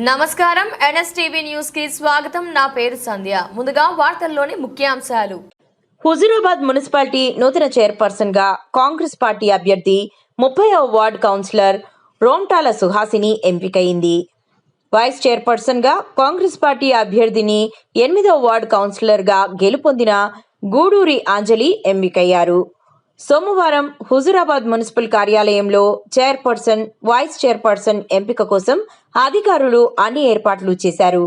నమస్కారం. ఎన్ఎస్టీవీ న్యూస్కి స్వాగతం. నా పేరు సంధ్య. ముందుగా వార్తల్లోని ముఖ్యాంశాలు. హుజూరాబాద్ మున్సిపాలిటీ నూతన చైర్పర్సన్గా కాంగ్రెస్ పార్టీ అభ్యర్థి ముప్పైవ వార్డ్ కౌన్సిలర్ రోంటాల సుహాసిని ఎంపికైంది. వైస్ చైర్పర్సన్గా కాంగ్రెస్ పార్టీ అభ్యర్థిని ఎనిమిదవ వార్డ్ కౌన్సిలర్గా గెలుపొందిన గూడూరి ఆంజలి ఎంపికయ్యారు. సోమవారం హుజూరాబాద్ మున్సిపల్ కార్యాలయంలో చైర్పర్సన్ వైస్ చైర్పర్సన్ ఎంపిక కోసం అధికారులు అన్ని ఏర్పాట్లు చేశారు.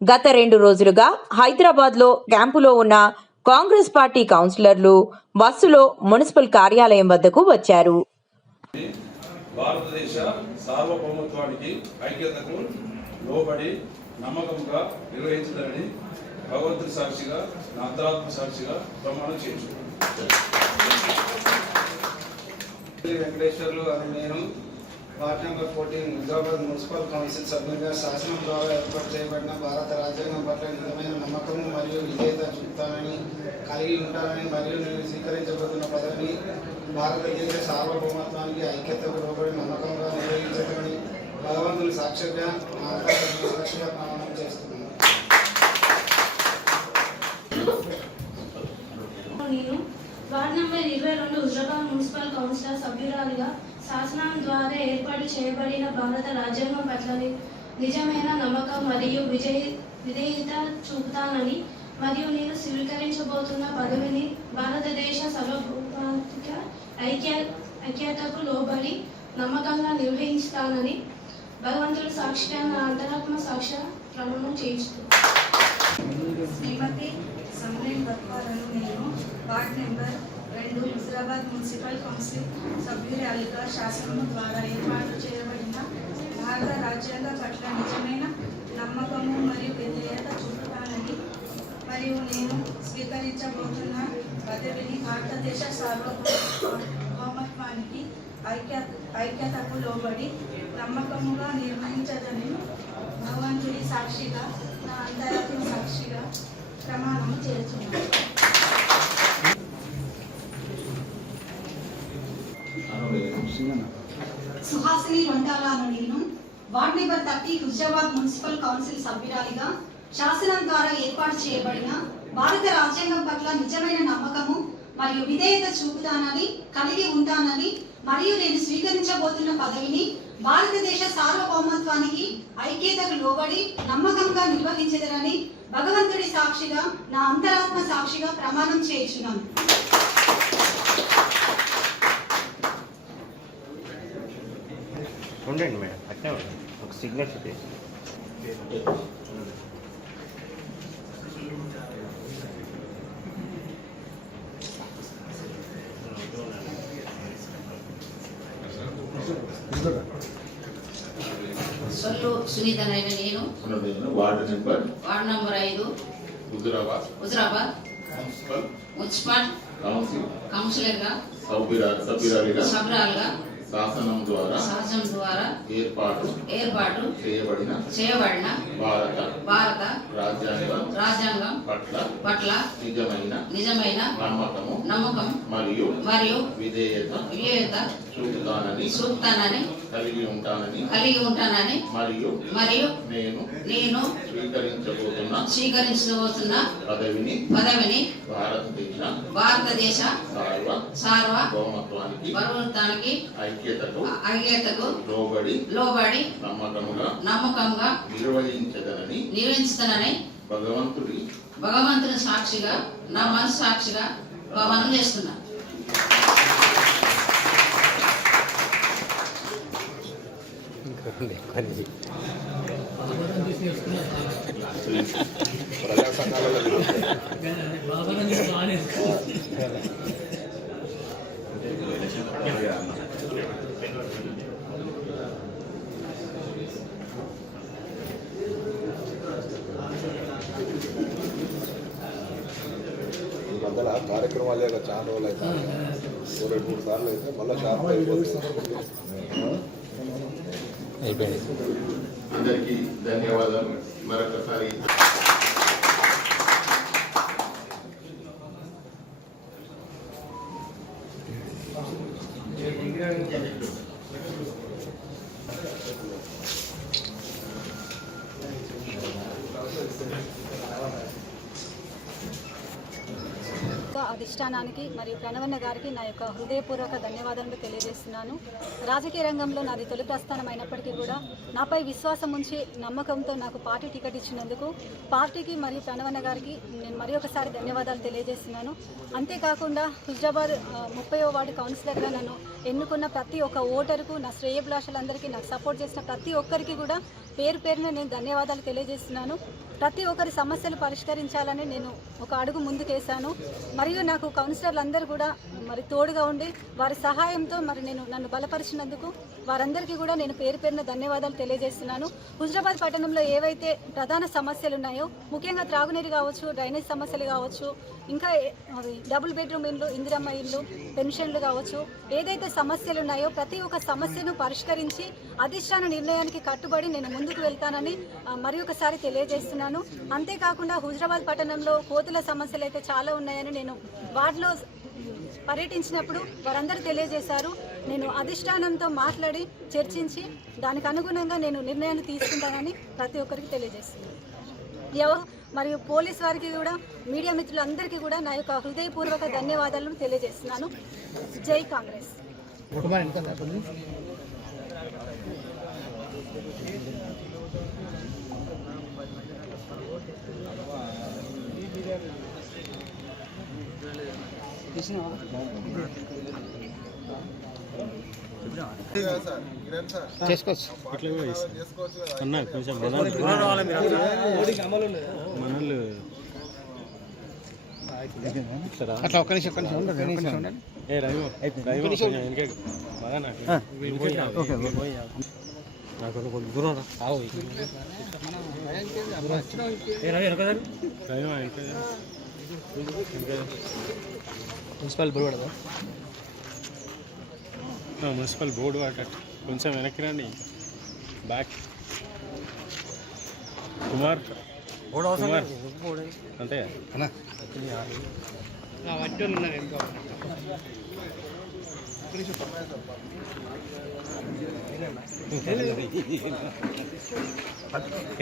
గత రెండు రోజులుగా హైదరాబాద్లో క్యాంపులో ఉన్న కాంగ్రెస్ పార్టీ కౌన్సిలర్లు బస్సులో మున్సిపల్ కార్యాలయం వద్దకు వచ్చారు. భారతదేశ సార్వభౌమత్వానికి ఐక్యతకు లోబడి నమ్మకంగా నిర్వహించదని భగవంతుడి సాక్షిగా నా అంతరాత్మ సాక్షిగా ప్రమాణం చేయించు వెంకటేశ్వర్లు అని నేను ward number fourteen Hyderabad municipal council సభ్యునిగా శాసనం ద్వారా ఏర్పాటు చేయబడిన భారత రాజ్యాంగం పట్ల నిజమైన నమ్మకం మరియు విజేత చూపుతానని కలిగి ఉంటానని మరియు నేను స్వీకరించబోతున్న పదవిని భారతదేశ సార్వభౌమత్వానికి ఐక్యతకు లోబడి నమ్మకంగా నిర్వహించడమని భగవంతుని సాక్షిగా సాక్షిగా ప్రమాణం చేస్తాను నేను వార్డ్ నంబర్ ఇరవై రెండు హుజరాబాద్ మున్సిపల్ కౌన్సిలర్ సభ్యురాలిగా శాసనం ద్వారా ఏర్పాటు చేయబడిన భారత రాజ్యాంగం పట్ల నిజమైన నమ్మకం మరియు విజయ విధేయత చూపుతానని మరియు నేను స్వీకరించబోతున్న పదవిని భారతదేశ సర్వభౌమాధిక ఐక్య ఐక్యతకు లోబడి నమ్మకంగా నిర్వహిస్తానని భగవంతుడు సాక్షిగా నా అంతరాత్మ సాక్షి ప్రమాణం చేయిస్తూ శ్రీమతి సమయం నేను వార్డ్ నెంబర్ రెండు హుజరాబాద్ మున్సిపల్ కౌన్సిల్ సభ్యురాలిగా శాసనం ద్వారా ఏర్పాటు చేయబడిన భారత రాజ్యాంగ పట్ల నిజమైన నమ్మకము మరియు విధేయత చూపుతానని మరియు నేను స్వీకరించబోతున్న పదవిని భారతదేశ సార్వభౌమత్వానికి ఐక్య ఐక్యతకు లోబడి నమ్మకముగా నిర్వహించదని భగవంతుడి సాక్షిగా నా అంతరాత్మ సాక్షిగా ప్రమాణం చేస్తున్నాను. సుహాసిని రొంటాల అను నేను ward number thirty Huzabad municipal council సభ్యురాలిగా శాసనం ద్వారా ఏర్పాటు చేయబడిన భారత రాజ్యాంగం పట్ల నిజమైన నమ్మకము మరియు విధేయత చూపుతానని కలిగి ఉంటానని మరియు నేను స్వీకరించబోతున్న పదవిని భారతదేశ సార్వభౌమత్వానికి ఐక్యతకు లోబడి నమ్మకంగా నిర్వహించదనని భగవంతుడి సాక్షిగా నా అంతరాత్మ సాక్షిగా ప్రమాణం చేయుచున్నాను. ఉండండి మేడం అట్నే ఉండండి ఒక సిగ్నేచర్ చేసి సొల్లు సునీతనైన నేను. ఉన్నదేమో వార్డు నెంబర్? వార్డు నంబర్ ఐదు. Huzurabad. Huzurabad. Municipal municipal. Council కౌన్సిలర్గా. సభ్యురా సభ్యురాలిగా. సభ్యురాలుగా. శాసనం ద్వారా సహజం ద్వారా ఏర్పాటు ఏర్పాటు చేయబడిన చేయబడిన భారత భారత రాజ్యాంగం రాజ్యాంగం పట్ల పట్ల నిజమైన నిజమైన నమ్మకము నమ్మకం మరియు మరియు విధేయత విధేయత చూపుతానని చూపుతానని కలిగి ఉంటానని కలిగి ఉంటానని మరియు మరియు నేను నేను స్వీకరించబోతున్న స్వీకరించబోతున్న పదవిని పదవిని భారతదేశ భారతదేశ సార్వ సార్వభౌమత్వానికి భౌమత్వానికి ఐక్యతకు ఐక్యతకు లోబడి లోబడి నమ్మకముగా నమ్మకంగా నిర్వహించదనని నిర్వహిస్తానని భగవంతుడి భగవంతుని సాక్షిగా నా మనసు సాక్షిగా ప్రమాణం చేస్తున్నా. ఇంకోండి కొన్ని ప్రజా సంఘాలలో ఈ కార్యక్రమాలు లేక చాలా రోజులు అయితే ఓ రెండు మూడు సార్లు అయితే మళ్ళీ షార్ప్ అయిపోతుంది. అయిపోయింది. అందరికీ ధన్యవాదాలు. మరొకసారి అధిష్టానానికి మరియు ప్రణవన్న గారికి నా యొక్క హృదయపూర్వక ధన్యవాదాలు తెలియజేస్తున్నాను. రాజకీయ రంగంలో నాది తొలి ప్రస్థానం అయినప్పటికీ కూడా నాపై విశ్వాసం ఉంచి నమ్మకంతో నాకు పార్టీ టికెట్ ఇచ్చినందుకు పార్టీకి మరియు ప్రణవన్న గారికి నేను మరి ఒకసారి ధన్యవాదాలు తెలియజేస్తున్నాను. అంతేకాకుండా హుజాబాద్ ముప్పయో వార్డు కౌన్సిలర్గా నన్ను ఎన్నుకున్న ప్రతి ఒక్క ఓటరుకు నా శ్రేయభిలాషులందరికీ నాకు సపోర్ట్ చేసిన ప్రతి ఒక్కరికి కూడా పేరు పేరున నేను ధన్యవాదాలు తెలియజేస్తున్నాను. ప్రతి ఒక్కరి సమస్యలు పరిష్కరించాలని నేను ఒక అడుగు ముందుకేశాను. మరియు నాకు కౌన్సిలర్లు అందరూ కూడా మరి తోడుగా ఉండి వారి సహాయంతో మరి నేను నన్ను బలపరిచినందుకు వారందరికీ కూడా నేను పేరు పేరున ధన్యవాదాలు తెలియజేస్తున్నాను. హుజరాబాద్ పట్టణంలో ఏవైతే ప్రధాన సమస్యలు ఉన్నాయో ముఖ్యంగా త్రాగునీరు కావచ్చు డ్రైనేజ్ సమస్యలు కావచ్చు ఇంకా అవి డబుల్ బెడ్రూమ్ ఇండ్లు ఇందిరమ్మ ఇండ్లు పెన్షన్లు కావచ్చు ఏదైతే సమస్యలు ఉన్నాయో ప్రతి ఒక్క సమస్యను పరిష్కరించి అధిష్టాన నిర్ణయానికి కట్టుబడి నేను ముందుకు వెళ్తానని మరి ఒకసారి తెలియజేస్తున్నాను. అంతేకాకుండా హుజరాబాద్ పట్టణంలో కోతుల సమస్యలు అయితే చాలా ఉన్నాయని నేను వాటిలో పర్యటించినప్పుడు వారందరూ తెలియజేశారు. నేను అధిష్టానంతో మాట్లాడి చర్చించి దానికి అనుగుణంగా నేను నిర్ణయాన్ని తీసుకుంటానని ప్రతి ఒక్కరికి తెలియజేస్తున్నాను. మరియు పోలీస్ వారికి కూడా మీడియా మిత్రులందరికీ కూడా నా యొక్క హృదయపూర్వక ధన్యవాదాలను తెలియజేస్తున్నాను. జై కాంగ్రెస్. చేసుకోవచ్చు ఇట్లా కదా అన్న కొంచెం మనల్ని అట్లా ఒక్క నిమిషం ఒక్క నిమిషం ఉండండి, ఒక్క నిమిషం ఉండండి. ఏ రవి రవి కొంచెం బాగా నాకు నాకు కొంచెం దూరం రా ఆవు రవి వెనక రవి వెనక మున్సిపల్ బోర్డు పడదా మున్సిపల్ బోర్డు వాట కొంచెం వెనక్కి రండి. బ్యాక్ కుమార్. కుమార్. అంతే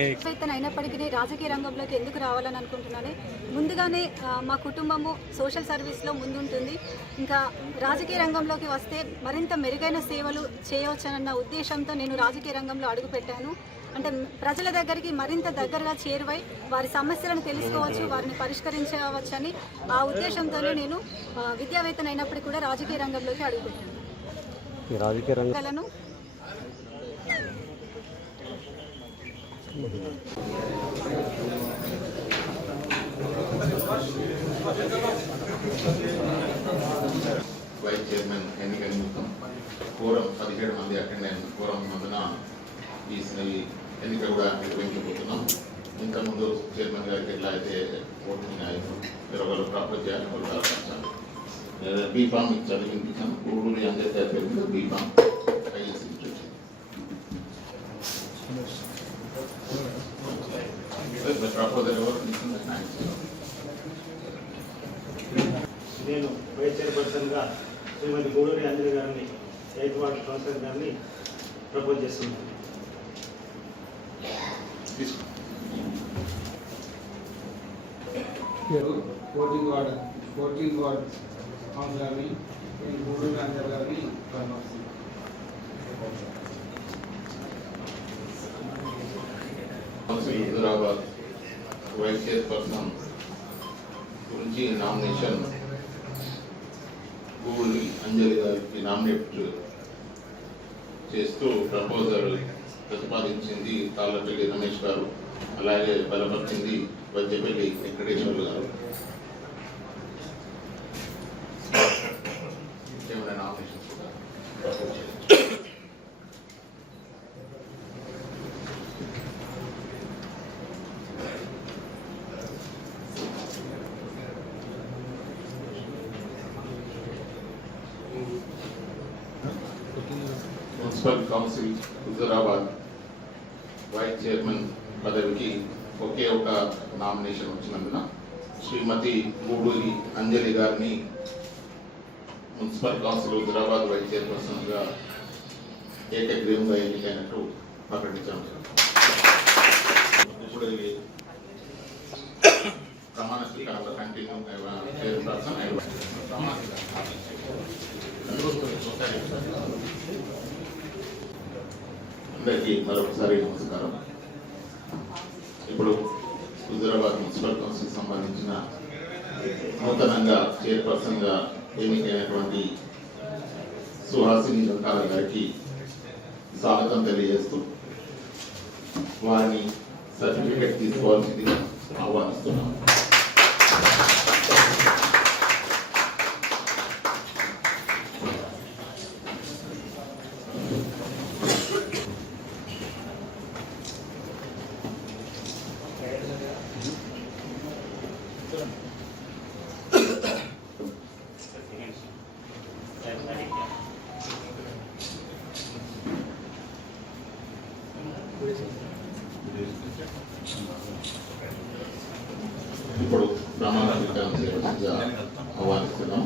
ఏ అయితే అయినప్పటికీ రాజకీయ రంగంలోకి ఎందుకు రావాలని అనుకుంటున్నాను? ముందుగానే మా కుటుంబము సోషల్ సర్వీస్లో ముందుంటుంది. ఇంకా రాజకీయ రంగంలోకి వస్తే మరింత మెరుగైన సేవలు చేయవచ్చనన్న ఉద్దేశంతో నేను రాజకీయ రంగంలో అడుగుపెట్టాను. అంటే ప్రజల దగ్గరికి మరింత దగ్గరగా చేరువై వారి సమస్యలను తెలుసుకోవచ్చు వారిని పరిష్కరించవచ్చని ఆ ఉద్దేశంతోనే నేను విద్యావేత్తన అయినప్పటికీ కూడా రాజకీయ రంగంలోకి అడుగుపెట్టాను. రాజకీయ వైస్ చైర్మన్ ఎన్నిక నిమిత్తం కోరం పదిహేడు మంది అటెండ్ అయిన కోరం మందున ఈ ఈ ఎన్నిక కూడా నిర్వహించబోతున్నాం ఇంతకుముందు చైర్మన్ గారికి ఎట్లా అయితే ఓట్లు ఉన్నాయో మీరు ఒకరు ప్రాపర్ చేయాలి ఒకరు కలపరచాలి బీఫామ్ మీకు చదివించాను ఊళ్ళో అందరి పేరు బీఫామ్ ఐఎస్సీ ప్రపోజల్ ఎవరు నేను వైస్ చైర్పర్సన్గా శ్రీమతి గూడూరి అంజలి గారిని ఎయిత్ వార్డ్ కౌన్సిలర్ గారిని ప్రపోజ్ చేస్తున్నాను ఫోర్టీన్ వార్డ్ ఫోర్టీన్ వార్డ్ కౌన్సిలర్ని నేను అంజర్ గారిని కనుమరుస్తున్నాను హైదరాబాద్ వైస్ చైర్పర్సన్ గురించి నామినేషన్ గూగుల్ అంజలి గారికి నామినేట్ చేస్తూ ప్రపోజల్ ప్రతిపాదించింది తాళ్ళపల్లి రమేష్ గారు అలాగే బలపరిచింది వజ్జపల్లి వెంకటేశ్వర్లు గారు. మున్సిపల్ కౌన్సిల్ హుజరాబాద్ వైస్ చైర్పర్సన్గా ఏకగ్రీవంగా ఎన్నికైనట్టు ప్రకటించడం ఇప్పుడు ప్రమాణ స్వీకారాల కంటిన్యూ అందరికీ మరొకసారి నమస్కారం. ఇప్పుడు హుజరాబాద్ మున్సిపల్ కౌన్సిల్ సంబంధించిన నూతనంగా చైర్పర్సన్గా ఎన్నికైనటువంటి సుహాసిని దంతాల గారికి స్వాగతం తెలియజేస్తూ వారిని సర్టిఫికెట్ తీసుకోవాల్సింది ఆహ్వానిస్తున్నాం ఇప్పుడు ప్రమాణ చేయవలసిందిగా ఆహ్వానిస్తున్నాం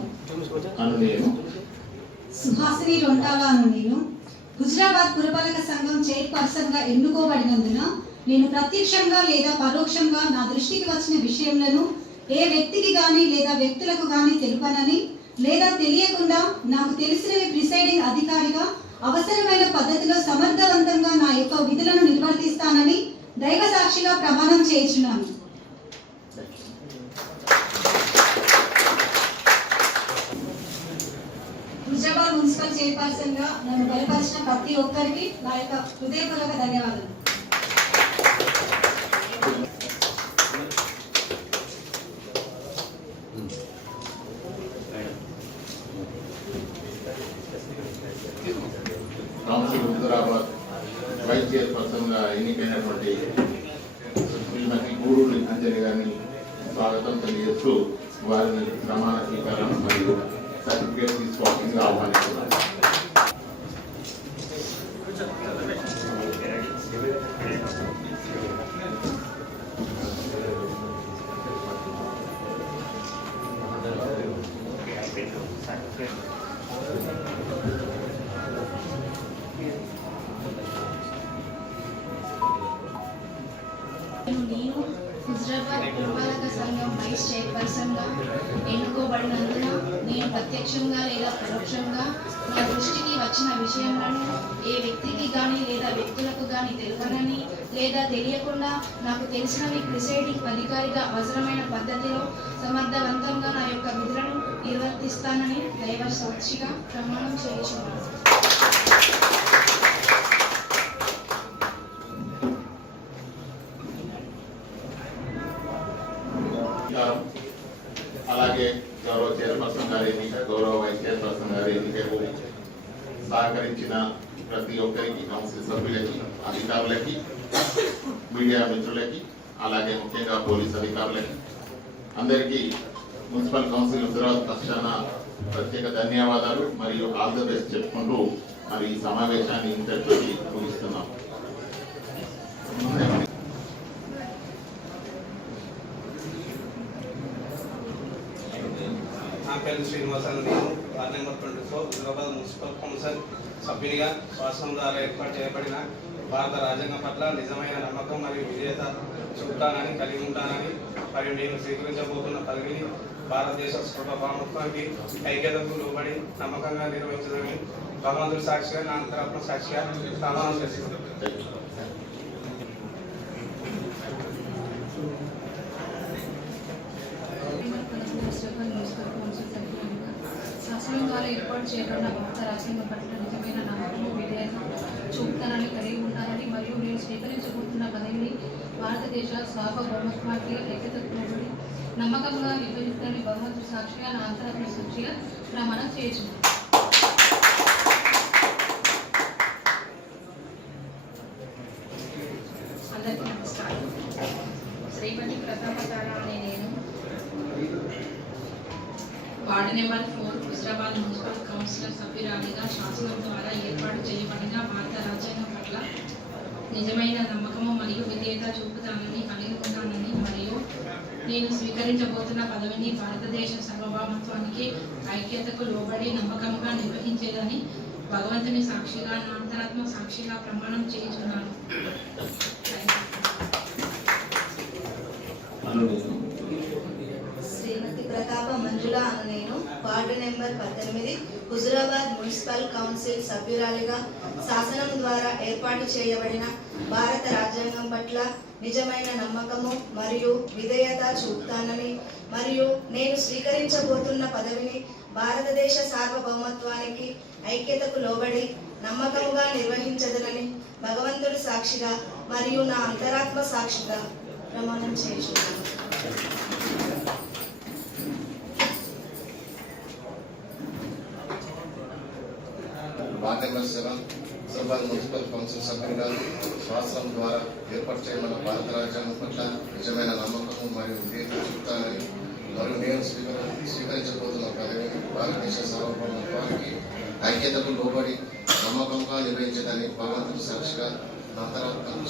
అను నేను. సుహాసిని రొంటాల అను నేను. హుజరాబాద్ పురపాలక సంఘం చైర్పర్సన్గా ఎన్నుకోబడినందున నేను ప్రత్యక్షంగా లేదా పరోక్షంగా నా దృష్టికి వచ్చిన విషయములను ఏ వ్యక్తికి గాని లేదా వ్యక్తులకు గాని తెలుపనని లేదా తెలియకుండా నాకు తెలిసినవి ప్రిసైడింగ్ అధికారిగా అవసరమైన ప్రత్యక్షంగా లేదా పరోక్షంగా నా దృష్టికి వచ్చిన విషయములను ఏ వ్యక్తికి కానీ లేదా వ్యక్తులకు కానీ తెలియనని లేదా తెలియకుండా నాకు తెలిసినవి ప్రిసైడింగ్ అధికారిగా అవసరమైన పద్ధతిలో సమర్థవంతంగా నా యొక్క విధులను నిర్వర్తిస్తానని దైవ సాక్షిగా ప్రమాణం చేయించున్నాను అధికారం అలాగే గౌరవ చైర్పర్సన్ గారి ఎన్నిక గౌరవ వైస్ చైర్పర్సన్ గారి ఎన్నికకు సహకరించిన ప్రతి ఒక్కరికి కౌన్సిల్ సభ్యులకి అధికారులకి మీడియా మిత్రులకి అలాగే ముఖ్యంగా పోలీస్ అధికారులకి అందరికీ మున్సిపల్ కౌన్సిల్ హుజరాబాద్ పక్షాన ప్రత్యేక ధన్యవాదాలు మరియు ఆల్ ద బెస్ట్ చెప్పుకుంటూ మరి ఈ సమావేశాన్ని ఇంతటితో ముగిస్తున్నాం. పేరు శ్రీనివాసన్ నేను ward number twenty four Hyderabad municipal council సభ్యునిగా శాసనం ద్వారా ఏర్పాటు చేయబడిన భారత రాజ్యాంగం పట్ల నిజమైన నమ్మకం మరియు విజేత చూపుతానని కలిగి ఉంటానని మరియు నేను స్వీకరించబోతున్న పదవిని భారతదేశ స్వభావానికి ఐక్యతకు లోబడి నమ్మకంగా నిర్వహించడమే భగవంతుడి సాక్షిగా నా అంతరాత్మ సాక్షిగా ప్రమాణం చేస్తున్నాను శాసనం ద్వారా ఏర్పాటు చేయబడిన భక్త రాజ్యాంగం పట్ల నిజమైన నమ్మకము విధేయత చూపుతానని కలిగి ఉంటానని మరియు నేను స్వీకరించబోతున్న పదవిని భారతదేశ స్వాభౌమత్వానికి ఐక్యతత్వముడి నమ్మకంగా విభజిస్తానని భగవంతుడు సాక్షిగా నా అంతరాత్మ సాక్షిగా ప్రమాణం చేయించున్నాను అందరికీ నమస్కారం. శ్రీపతి ప్రతాపచార అనే నేను. Ward number four Huzurabad municipal councillor సభ్యురాలిగా శాసనం ద్వారా ఏర్పాటు చేయబడిన భారత రాజ్యాంగం పట్ల నిజమైన నమ్మకము మరియు విధేయత చూపుతానని కలిగి ఉంటానని మరియు నేను స్వీకరించబోతున్న పదవిని భారతదేశ సార్వభౌమత్వానికి ఐక్యతకు లోబడి నమ్మకంగా నిర్వహించేదని భగవంతుని సాక్షిగా నా అంతరాత్మ సాక్షిగా ప్రమాణం చేయుచున్నాను అను నేను శ్రీమతి ప్రతాప మంజుల అను నేను. వార్డు నెంబర్ పద్దెనిమిది హుజురాబాద్ మున్సిపల్ కౌన్సిల్ సభ్యురాలిగా శాసనం ద్వారా ఏర్పాటు చేయబడిన భారత రాజ్యాంగం పట్ల నిజమైన నమ్మకము మరియు విధేయత చూపుతానని మరియు నేను స్వీకరించబోతున్న పదవిని భారతదేశ సార్వభౌమత్వానికి ఐక్యతకు లోబడి నమ్మకముగా నిర్వహించదనని భగవంతుడి సాక్షిగా మరియు నా అంతరాత్మ సాక్షిగా ప్రమాణం చేస్తున్నాను వార్డ్ నెంబర్ మున్సిపల్ కౌన్సిల్ సభ్యులుగా ద్వారా ఏర్పాటు చేయబడిన భారత రాజ్యాంగం పట్ల నిజమైన నమ్మకము మరియు విధేయత చూపుతానని మరియు నేను స్వీకర స్వీకరించబోతున్న పదవిని భారతదేశ సార్వభౌమత్వానికి ఐక్యతకు లోబడి నమ్మకంగా నిర్వహించడానికి భగవంతుడు సాక్షిగా నా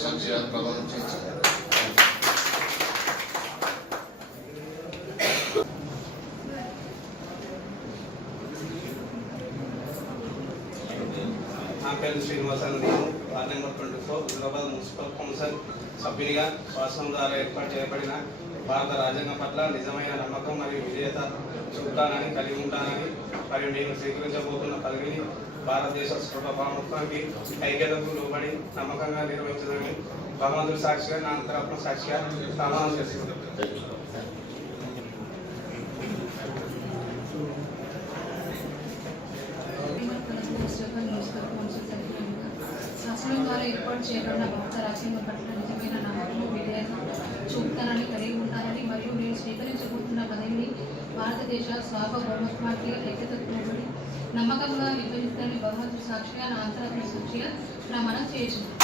సాక్షిగా ప్రమాణం చేశాను నా పేరు శ్రీనివాస్ అని నేను ward number twenty four Hyderabad municipal council సభ్యునిగా శాసనం ద్వారా ఏర్పాటు చేయబడిన భారత రాజ్యాంగం పట్ల నిజమైన నమ్మకం మరియు విజేత చూపుతానని కలిగి ఉంటానని మరియు నేను స్వీకరించబోతున్న పదవిని భారతదేశ స్వభావత్వానికి ఐక్యతకు లోబడి నమ్మకంగా నిర్వహించదని భగవంతుడి సాక్షిగా నా అంతరాత్మ సాక్షిగా ప్రమాణం చేస్తున్నాను శాసనం ద్వారా ఏర్పాటు చేయబడిన భారత రాజ్యాంగం పట్ల నిజమైన నమ్మకం విధేయత చూపుతానని కలిగి ఉంటానని మరియు నేను స్వీకరించబోతున్న పదవిని భారతదేశ సార్వభౌమత్వానికి ఐక్యతకు లోబడి నమ్మకంగా నిర్వహిస్తానని భగవంతుడి సాక్షిగా నా అంతరాత్మ సూచిగా ప్రమాణం చేయుచున్నాను.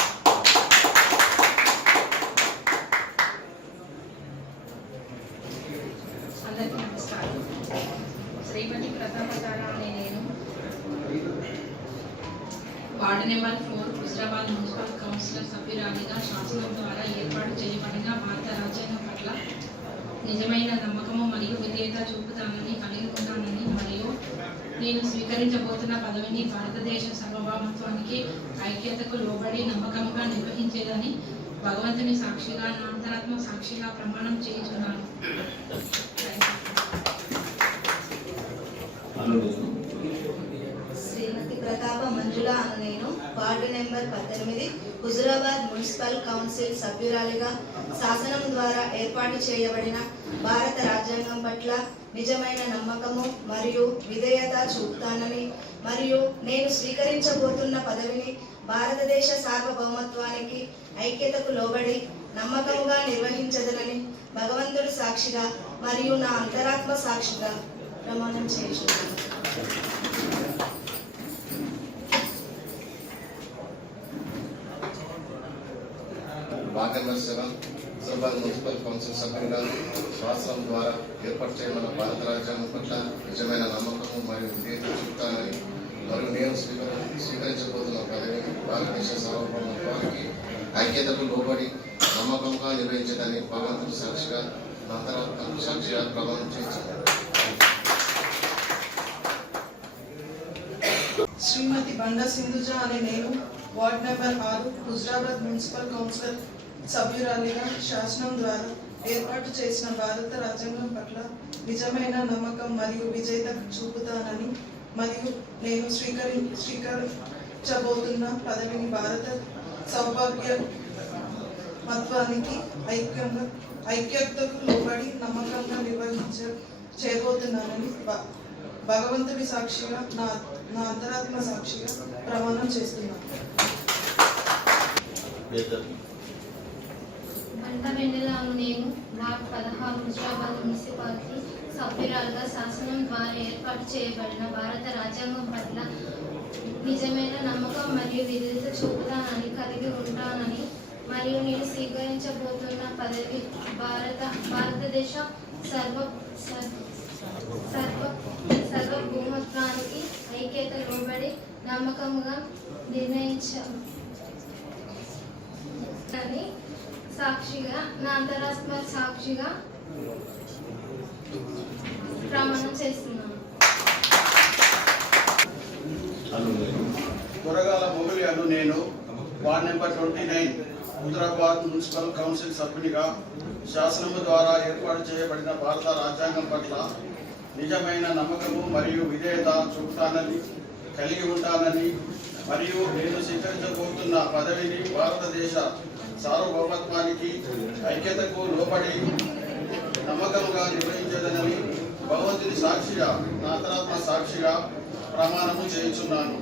అందరికీ నమస్కారం. శ్రీమతి ప్రతాపచార అనే నేను. Ward number four Huzurabad councillor సభ్యురాలిగా శాసనం ద్వారా ఏర్పాటు చేయబడిన భారత రాజ్యాంగం పట్ల నిజమైన నమ్మకము మరియు విధేయత చూపుతానని కలిగి మరియు నేను స్వీకరించబోతున్న పదవిని భారతదేశ సార్వభౌమత్వానికి ఐక్యతకు లోబడి నమ్మకంగా నిర్వహించేదని భగవంతుని సాక్షిగా నా అంతరాత్మ సాక్షిగా ప్రమాణం చేయుచున్నాను శ్రీమతి ప్రతాప మంజుల నేను వార్డు నెంబర్ పద్దెనిమిది హుజురాబాద్ మున్సిపల్ కౌన్సిల్ సభ్యురాలిగా శాసనం ద్వారా ఏర్పాటు చేయబడిన భారత రాజ్యాంగం పట్ల నిజమైన నమ్మకము మరియు విధేయత చూపుతానని మరియు నేను స్వీకరించబోతున్న పదవిని భారతదేశ సార్వభౌమత్వానికి ఐక్యతకు లోబడి నమ్మకంగా నిర్వహించదనని భగవంతుడి సాక్షిగా మరియు నా అంతరాత్మ సాక్షిగా ప్రమాణం చేస్తున్నాను వార్డ్ హైదరాబాద్ మున్సిపల్ కౌన్సిల్ సభ్యులుగా శాసనం ద్వారా ఏర్పాటు చేయబడిన భారత రాజ్యాంగం పట్ల నిజమైన నమ్మకము మరియు విధేయత చూపుతానని మరియు నేను స్వీకర స్వీకరించబోతున్న పదవిని భారతదేశ సార్వభౌమత్వానికి ఐక్యతకు లోబడి నమ్మకంగా నిర్వహించదని భగవంతుడు సాక్షిగా నా సాక్షిగా ప్రమాణం చేయించాను. శ్రీమతి బండ సింధుజ అనే నేను వార్డ్ నెంబర్ ఆరు హుజరాబాద్ మున్సిపల్ కౌన్సిలర్ సభ్యురాలిగా శాసనం ద్వారా ఏర్పాటు చేసిన భారత రాజ్యాంగం పట్ల నిజమైన నమ్మకం మరియు విజేత చూపుతానని మరియు నేను స్వీకరి స్వీకరించబోతున్న పదవిని భారత సౌభాగ్య మత్వానికి ఐక్యంగా ఐక్యతకు లోబడి నమ్మకంగా నిర్వహించ చేయబోతున్నానని భ- భగవంతుడి సాక్షిగా నా నా అంతరాత్మ సాక్షిగా ప్రమాణం చేస్తున్నాను. బంట నేను వార్డ్ పదహారు హుజరాబాద్ మున్సిపాలిటీ సభ్యురాలుగా శాసనం ద్వారా ఏర్పాటు చేయబడిన భారత రాజ్యాంగం పట్ల నిజమైన నమ్మకం మరియు విధేయత చూపుతానని కలిగి ఉంటానని మరియు నేను స్వీకరించబోతున్న పదవి భారత భారతదేశ సర్వ సర్వ సర్వ సర్వభౌమత్వానికి ఐక్యత లోబడి నమ్మకంగా నిర్ణయించని సాక్షిగా నా అంతరాత్మ సాక్షిగా ప్రమాణం చేస్తున్నాను. కూరగాయల మొగలి అను నేను ward number twenty nine Huzurabad municipal council సభ్యునిగా శాసనము ద్వారా ఏర్పాటు చేయబడిన భారత రాజ్యాంగం పట్ల నిజమైన నమ్మకము మరియు విధేయత చూపుతానని కలిగి ఉంటానని మరియు నేను స్వీకరించబోతున్న పదవిని భారతదేశ సార్వభౌమత్వానికి ఐక్యతకు లోబడి నమ్మకంగా నిర్వహించదనని భగవంతుని సాక్షిగా నాతరాత్మ సాక్షిగా ప్రమాణము చేయించున్నాను.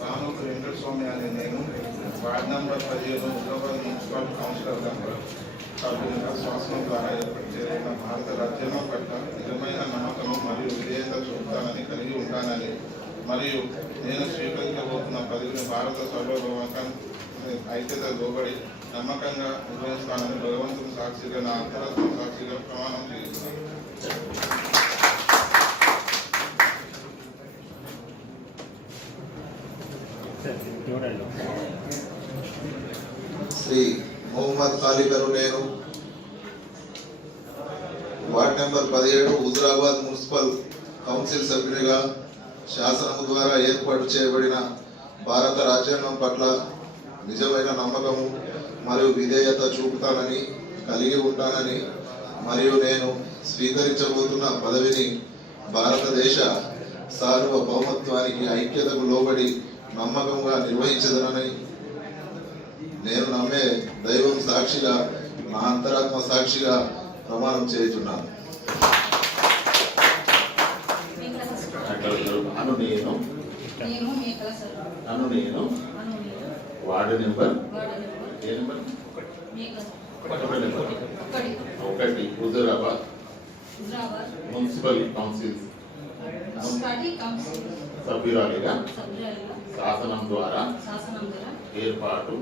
రామూరు వెంకటస్వామి అనే నేను వార్డ్ నంబర్ పదిహేను మున్సిపల్ కౌన్సిలర్ కౌన్సిలర్గా సభ్యులుగా శాసనం ద్వారా ఏర్పాటు భారత రాజ్యాంగం పట్ల నిజమైన నమ్మకం మరియు విధేయత చూపుతానని కలిగి ఉంటానని మరియు నేను స్వీకరించబోతున్న పదవిని భారత సార్వభౌమకం ఐక్యత లోబడి నమ్మకంగా నిర్వహిస్తానని భగవంతుని సాక్షిగా నా అంతరాత్మ సాక్షిగా ప్రమాణం చేస్తున్నాను శ్రీ మొహమ్మద్ ఖాళీగారు నేను వందల పదిహేడు హుజరాబాద్ మున్సిపల్ కౌన్సిల్ సభ్యునిగా శాసనము ద్వారా ఏర్పాటు చేయబడిన భారత రాజ్యాంగం పట్ల నిజమైన నమ్మకము మరియు విధేయత చూపుతానని కలిగి ఉంటానని మరియు నేను స్వీకరించబోతున్న పదవిని భారతదేశ సార్వభౌమత్వానికి ఐక్యతకు లోబడి నమ్మకంగా నిర్వహించదనని నేను నమ్మే దైవం సాక్షిగా నా అంతరాత్మ సాక్షిగా ప్రమాణం చేయుచున్నాను అట్లా అను నేను నేను మేకల సర్వ అను నేను వార్డు నెంబర్ ఏ నెంబర్ ఒకటి హుజరాబాద్. Municipal council. సభ్యురాలిగా. శాసనం ద్వారా. ఏర్పాటు.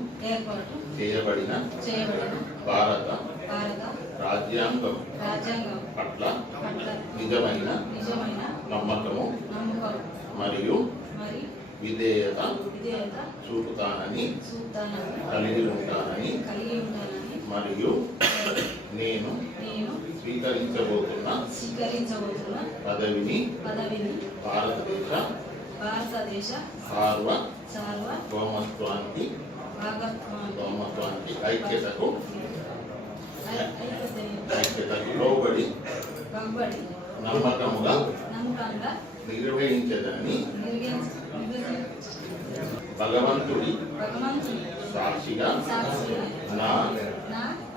చేయబడిన. చేయబడిన. భారత. భారత. రాజ్యాంగం. రాజ్యాంగం. పట్ల. నిజమైన. నమ్మకము. నమ్మకం. మరియు మరి విధేయత చూపుతానని కలిగి ఉంటానని మరియు నేను నేను స్వీకరించబోతున్న స్వీకరించబోతున్న పదవిని పదవిని భారతదేశ భారతదేశ సార్వభౌమత్వానికి సార్వ భౌమత్వానికి ఐక్యతకు ఐక్యతకు లోబడి నమ్మకముగా నమ్మకంగా నిర్వహించదని నిర్వహించ- నిర్వహించ- భగవంతుడి సాక్షిగా నా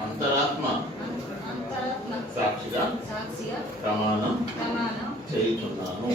అంతరాత్మ సాక్షిగా ప్రమాణం చేయుచున్నాను.